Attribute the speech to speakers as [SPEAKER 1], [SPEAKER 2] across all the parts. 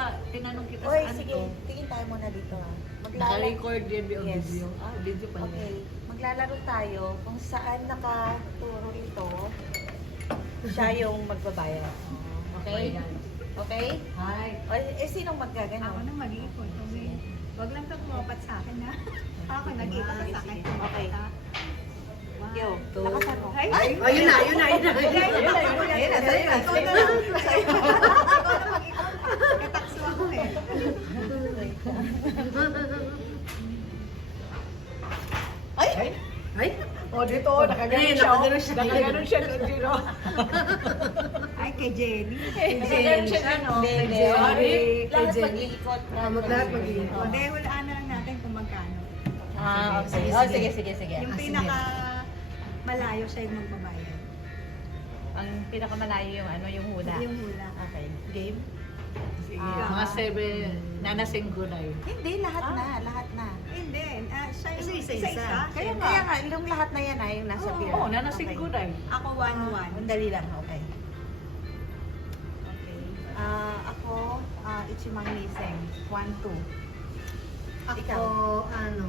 [SPEAKER 1] tinanong kita
[SPEAKER 2] Oy,
[SPEAKER 1] sa
[SPEAKER 2] sige, tingin tayo muna dito ha.
[SPEAKER 1] Naka-record din yung
[SPEAKER 2] Yes.
[SPEAKER 1] video. Video pala.
[SPEAKER 2] Okay, maglalaro tayo kung saan nakaturo ito. Siya yung magbabayad. Okay?
[SPEAKER 1] Ayan.
[SPEAKER 2] Okay?
[SPEAKER 1] Hi.
[SPEAKER 2] O, sinong magkagano?
[SPEAKER 3] Ako na mag-iikot. Okay. Huwag lang ka kumapat sa akin ha. Ako nag-iikot
[SPEAKER 2] Sige,
[SPEAKER 3] sa akin.
[SPEAKER 2] sige. Okay. Yo,
[SPEAKER 1] Two.
[SPEAKER 2] lakasan mo.
[SPEAKER 3] Ay,
[SPEAKER 4] Ayun na, yun na, yun na.
[SPEAKER 3] Ayun na, sa'yo na. Ikaw na lang. Sa'yo na. Ikaw na mag-ikot. Katakso ako eh.
[SPEAKER 2] Ay!
[SPEAKER 4] Ay?
[SPEAKER 1] Oh, dito,
[SPEAKER 4] Ayun, nakaganon siya.
[SPEAKER 1] Nakaganon siya doon, Gino.
[SPEAKER 3] Ay, kay Jenny.
[SPEAKER 1] Nakaganon siya, no?
[SPEAKER 2] Hindi, hindi.
[SPEAKER 1] Sorry.
[SPEAKER 2] Lahat
[SPEAKER 4] Jenny.
[SPEAKER 2] mag-iikot.
[SPEAKER 4] Lahat mag-iikot.
[SPEAKER 3] Hindi, hulaan na lang natin kung magkano.
[SPEAKER 2] Ah, okay.
[SPEAKER 4] Sige,
[SPEAKER 2] Oh,
[SPEAKER 4] sige.
[SPEAKER 2] sige, sige, sige.
[SPEAKER 3] Yung
[SPEAKER 4] sige.
[SPEAKER 3] pinaka malayo siya yung magbabayad.
[SPEAKER 2] Ang pinakamalayo yung ano, yung hula.
[SPEAKER 3] Yung hula.
[SPEAKER 2] Okay. Game?
[SPEAKER 1] Sige,
[SPEAKER 2] Ah.
[SPEAKER 1] mga 7, nanasing gunay.
[SPEAKER 2] Hindi, lahat na, lahat na.
[SPEAKER 3] Hindi. Siya yung
[SPEAKER 4] Kasi isa-isa.
[SPEAKER 2] Kaya nga, yung lahat na yan yung nasa beer.
[SPEAKER 1] Oo, nanasing
[SPEAKER 2] Okay.
[SPEAKER 1] gunay.
[SPEAKER 3] Ako 1-1.
[SPEAKER 2] Ang dali lang, okay. Okay. Ako, Ichimang Niseng, 1-2.
[SPEAKER 4] Ako,
[SPEAKER 2] Ikaw.
[SPEAKER 4] ano,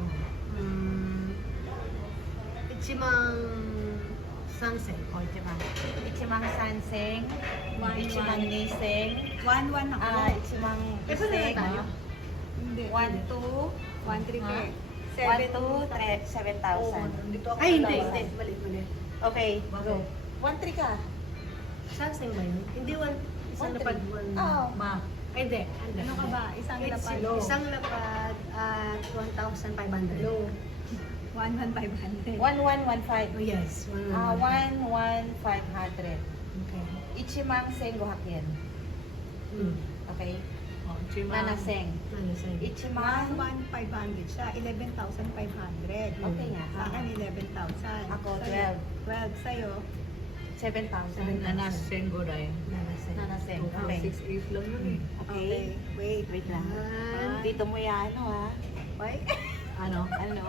[SPEAKER 4] Ichimang Sunset.
[SPEAKER 2] O, Ichimang Sanseng,
[SPEAKER 3] 1-1.
[SPEAKER 2] Ichimang Niseng,
[SPEAKER 3] 1-1 ako.
[SPEAKER 2] Ichimang
[SPEAKER 4] Eh, paano na
[SPEAKER 2] Iseng,
[SPEAKER 4] tayo?
[SPEAKER 3] Hindi.
[SPEAKER 2] 1-2,
[SPEAKER 3] 1-3 ka.
[SPEAKER 2] 1-2, 7,000.
[SPEAKER 4] Ay, hindi, hindi. Mali, mali.
[SPEAKER 2] Okay.
[SPEAKER 4] Go.
[SPEAKER 2] 1-3 ka.
[SPEAKER 4] Sunset ba yun? Hindi, isang
[SPEAKER 2] 1-3.
[SPEAKER 4] lapad, one.
[SPEAKER 2] Oo.
[SPEAKER 1] Ma.
[SPEAKER 4] Ay, hindi.
[SPEAKER 3] Ano ka ba? Isang lapad?
[SPEAKER 4] Isang lapad at 1,500. Low.
[SPEAKER 3] 1-1-500.
[SPEAKER 2] 1-1-1-5.
[SPEAKER 4] Oh, yes.
[SPEAKER 2] 1-1-500.
[SPEAKER 4] Okay.
[SPEAKER 2] Ichimang Sengo Hakien. Okay?
[SPEAKER 1] Oh, Chima.
[SPEAKER 2] Nanaseng.
[SPEAKER 4] Ano sa'yo?
[SPEAKER 2] Ichimang.
[SPEAKER 3] 1-1-500 siya. 11,500.
[SPEAKER 2] Okay nga.
[SPEAKER 3] Sa akin 11,000.
[SPEAKER 2] Ako,
[SPEAKER 3] Sa'yo,
[SPEAKER 2] 12.
[SPEAKER 3] 12 sa'yo.
[SPEAKER 2] 7,000.
[SPEAKER 1] Nanasing gunay.
[SPEAKER 4] Nanasay.
[SPEAKER 2] Nanaseng.
[SPEAKER 1] Oh,
[SPEAKER 2] Okay.
[SPEAKER 1] 6-8 lang yun eh.
[SPEAKER 2] Okay.
[SPEAKER 3] Wait.
[SPEAKER 2] Wait lang.
[SPEAKER 4] One.
[SPEAKER 2] Dito mo yan, ano ha?
[SPEAKER 3] Why?
[SPEAKER 1] Ano?
[SPEAKER 2] Ano?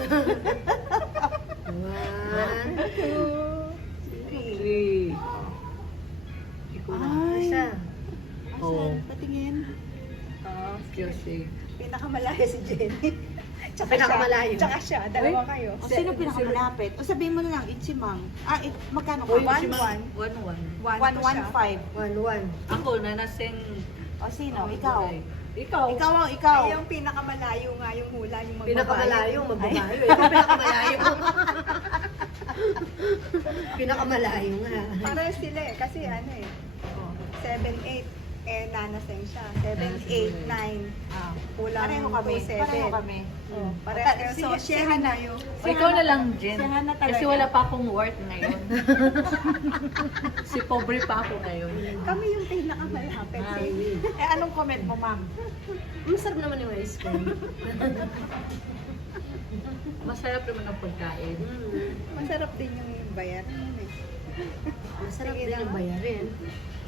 [SPEAKER 4] One.
[SPEAKER 1] 3. Ikaw na.
[SPEAKER 4] Isa.
[SPEAKER 1] Oo.
[SPEAKER 2] Asan? Patingin.
[SPEAKER 1] Kasi.
[SPEAKER 3] Pinakamalayo si Jenny.
[SPEAKER 4] Pinakamalayo.
[SPEAKER 3] Tsaka siya. Dalawa kayo.
[SPEAKER 2] O, sino pinakamalapit? O, sabihin mo na lang, Ichimang. Magkano ka?
[SPEAKER 1] Oy,
[SPEAKER 3] 1-1.
[SPEAKER 1] 1-1.
[SPEAKER 2] 1-1-5.
[SPEAKER 4] 1-1.
[SPEAKER 1] Ako, nanasing
[SPEAKER 2] O, sino? Ikaw.
[SPEAKER 1] gunay. Ikaw.
[SPEAKER 2] Ikaw ang ikaw.
[SPEAKER 3] Ay, yung pinakamalayo nga yung hula yung magbabayad.
[SPEAKER 4] Pinakamalayo, magbabayo. Ito pinakamalayo. Pinakamalayo nga.
[SPEAKER 3] Pareho sila eh. Kasi ano eh. 7-8. Eh, nanaseng siya. 7-8-9.
[SPEAKER 2] Ah.
[SPEAKER 3] Kulang
[SPEAKER 2] Pareho kami.
[SPEAKER 3] 2-7.
[SPEAKER 2] Pareho kami.
[SPEAKER 3] Oh, pareho.
[SPEAKER 2] Si-
[SPEAKER 3] So,
[SPEAKER 2] si
[SPEAKER 3] share
[SPEAKER 2] Hana.
[SPEAKER 3] tayo.
[SPEAKER 1] O, ikaw na lang, Jen.
[SPEAKER 2] Si Hana talaga.
[SPEAKER 1] Kasi wala pa akong work ngayon. Si pobre pa ako ngayon.
[SPEAKER 3] Kami yung pinakamalapit. eh.
[SPEAKER 2] Eh, anong comment mo, ma'am?
[SPEAKER 4] Masarap naman yung ice cream.
[SPEAKER 1] Masarap naman ang pagkain.
[SPEAKER 3] Masarap din yung bayaran. Eh.
[SPEAKER 4] Masarap
[SPEAKER 3] Sige
[SPEAKER 4] din
[SPEAKER 3] lang.
[SPEAKER 4] yung bayarin.